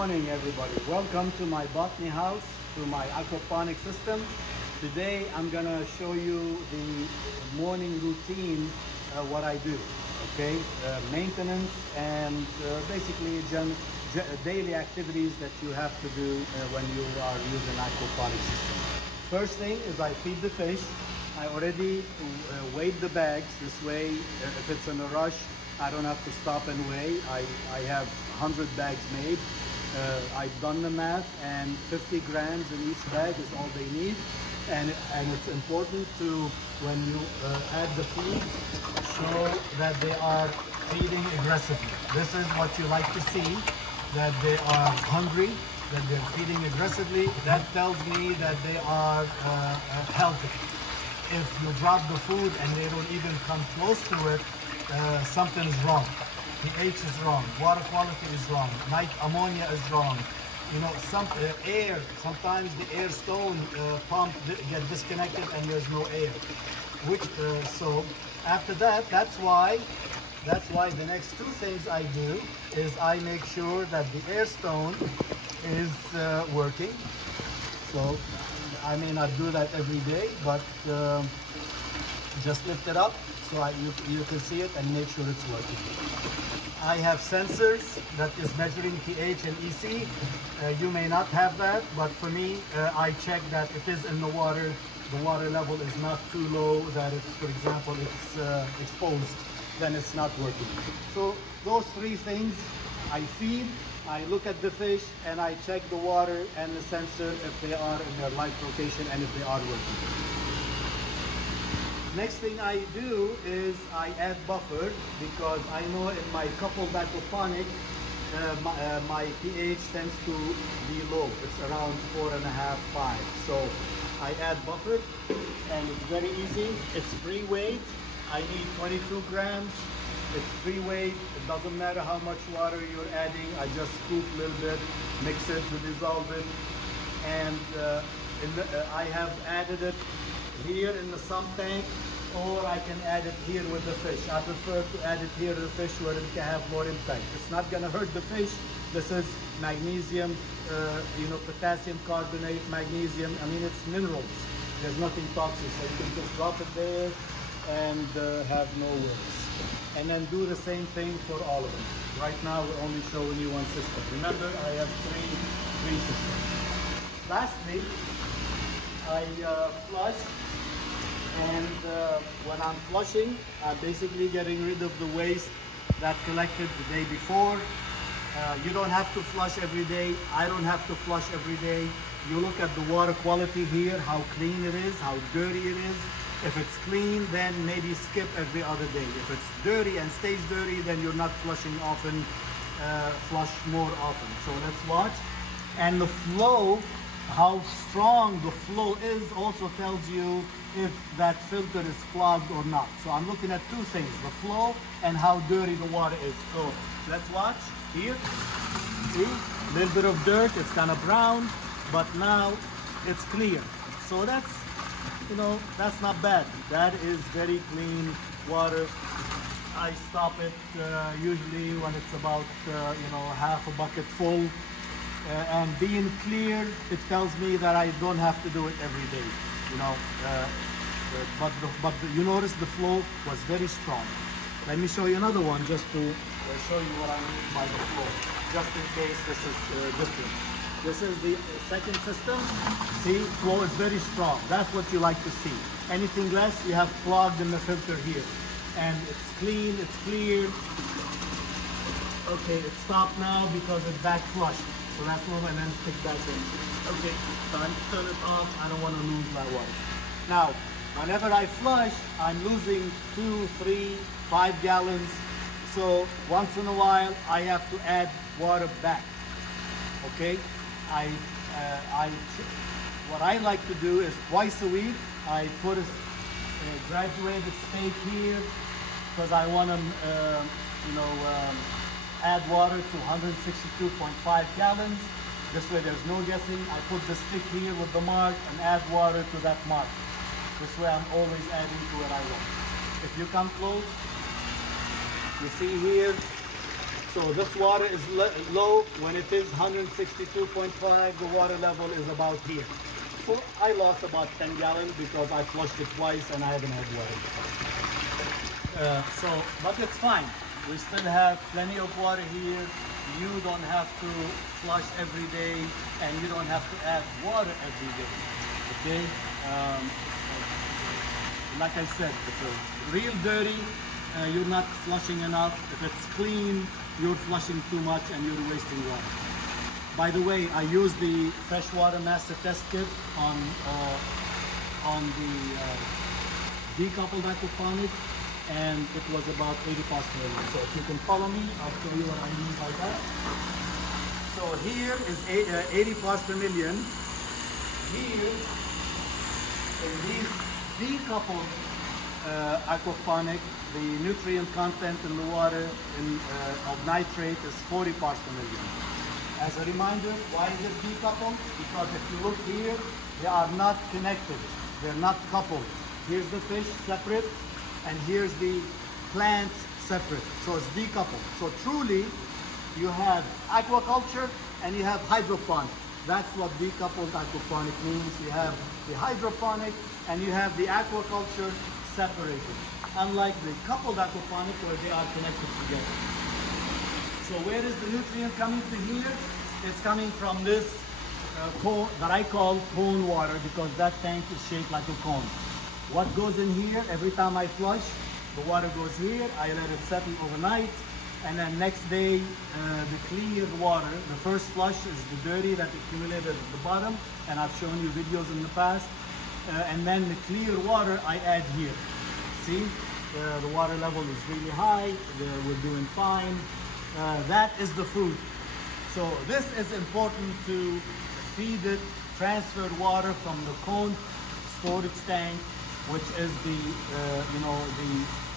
morning, everybody. Welcome to my botany house, to my aquaponic system. Today I'm gonna show you the morning routine, what I do, okay? Maintenance and basically daily activities that you have to do when you are using aquaponic system. First thing is I feed the fish. I already weighed the bags. This way, if it's in a rush, I don't have to stop and weigh. I have 100 bags made. I've done the math, and 50 grams in each bag is all they need. And it's important to, when you add the feed, show that they are feeding aggressively. This is what you like to see, that they are hungry, that they're feeding aggressively. That tells me that they are healthy. If you drop the food and they don't even come close to it, something is wrong. pH is wrong, water quality is wrong, night ammonia is wrong. You know, air, sometimes the air stone pump get disconnected and there's no air. So after that, that's why the next two things I do is I make sure that the air stone is working. So I may not do that every day, but just lift it up so you can see it and make sure it's working. I have sensors that is measuring pH and EC. You may not have that, but for me, I check that it is in the water level is not too low, that it's, for example, it's exposed, then it's not working. So those three things, I feed, I look at the fish, and I check the water and the sensor if they are in their light location and if they are working. Next thing I do is I add buffer, because I know in my coupled aquaponic, my pH tends to be low. It's around 4.5, 5. So I add buffer, and it's very easy. It's free weight. I need 22 grams. It's free weight. It doesn't matter how much water you're adding. I just scoop a little bit, mix it to dissolve it. And I have added it here in the sump tank, or I can add it here with the fish. I prefer to add it here with the fish where it can have more impact. It's not gonna hurt the fish. This is magnesium, potassium carbonate, magnesium. I mean, it's minerals. There's nothing toxic, so you can just drop it there and have no worries. And then do the same thing for all of them. Right now, we're only showing you one system. Remember, I have three systems. Lastly, I flush, and when I'm flushing, I'm basically getting rid of the waste that collected the day before. You don't have to flush every day. I don't have to flush every day. You look at the water quality here, how clean it is, how dirty it is. If it's clean, then maybe skip every other day. If it's dirty and stays dirty, then you're not flushing often, flush more often. So let's watch. And the flow, how strong the flow is, also tells you if that filter is clogged or not. So I'm looking at two things, the flow and how dirty the water is. So let's watch here. See, a little bit of dirt, it's kind of brown, but now it's clear. So that's not bad. That is very clean water. I stop it usually when it's about half a bucket full. And being clear, it tells me that I don't have to do it every day, but you notice the flow was very strong. Let me show you another one just to show you what I mean by the flow, just in case this is different. This is the second system. See, flow is very strong. That's what you like to see. Anything less, you have clogged in the filter here. And it's clean, it's clear. Okay, it stopped now because it's back flushed. So that's one, and then stick back in. Okay, time to turn it off. I don't want to lose my water. Now, whenever I flush, I'm losing 2, 3, 5 gallons. So once in a while, I have to add water back. Okay, what I like to do is twice a week, I put a graduated stake here, because I want to, add water to 162.5 gallons. This way there's no guessing. I put the stick here with the mark and add water to that mark. This way I'm always adding to what I want. If you come close, you see here, So this water is low. When it is 162.5, the water level is about here. So I lost about 10 gallons because I flushed it twice and I haven't had water. But it's fine. We still have plenty of water here. You don't have to flush every day and you don't have to add water every day. Okay? Like I said, if it's real dirty, you're not flushing enough. If it's clean, you're flushing too much and you're wasting water. By the way, I use the freshwater master test kit on the decoupled aquaponic, and it was about 80 parts per million. So if you can follow me, I'll show you what I mean by that. So here is 80 parts per million. Here, in these decoupled aquaponic, the nutrient content in the water of nitrate is 40 parts per million. As a reminder, why is it decoupled? Because if you look here, they are not connected. They're not coupled. Here's the fish separate, and here's the plants separate. So it's decoupled. So truly, you have aquaculture and you have hydroponic. That's what decoupled aquaponic means. You have the hydroponic and you have the aquaculture separated. Unlike the coupled aquaponic where they are connected together. So where is the nutrient coming to here? It's coming from this cone that I call cone water because that tank is shaped like a cone. What goes in here, every time I flush, the water goes here, I let it settle overnight, and then next day, the clear water, the first flush is the dirty that accumulated at the bottom, and I've shown you videos in the past, and then the clear water I add here. See, the water level is really high, we're doing fine. That is the food. So this is important to feed it transferred water from the cone storage tank, which is the the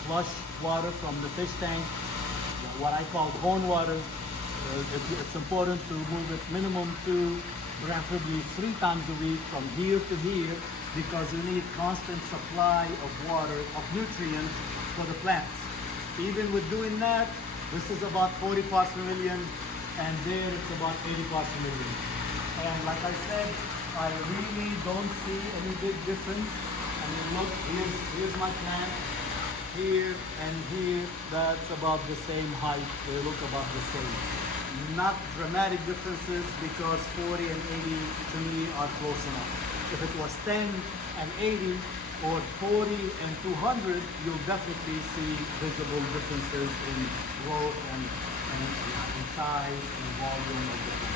flush water from the fish tank, what I call cone water. It's important to move it minimum 2, preferably 3 times a week from here to here, because you need constant supply of water, of nutrients for the plants. Even with doing that, this is about 40 parts per million, and there it's about 80 parts per million. And like I said, I really don't see any big difference. I mean, look, here's my plant. Here and here, that's about the same height. They look about the same. Not dramatic differences because 40 and 80 to me are close enough. If it was 10 and 80 or 40 and 200, you'll definitely see visible differences in growth and size and volume of the plant.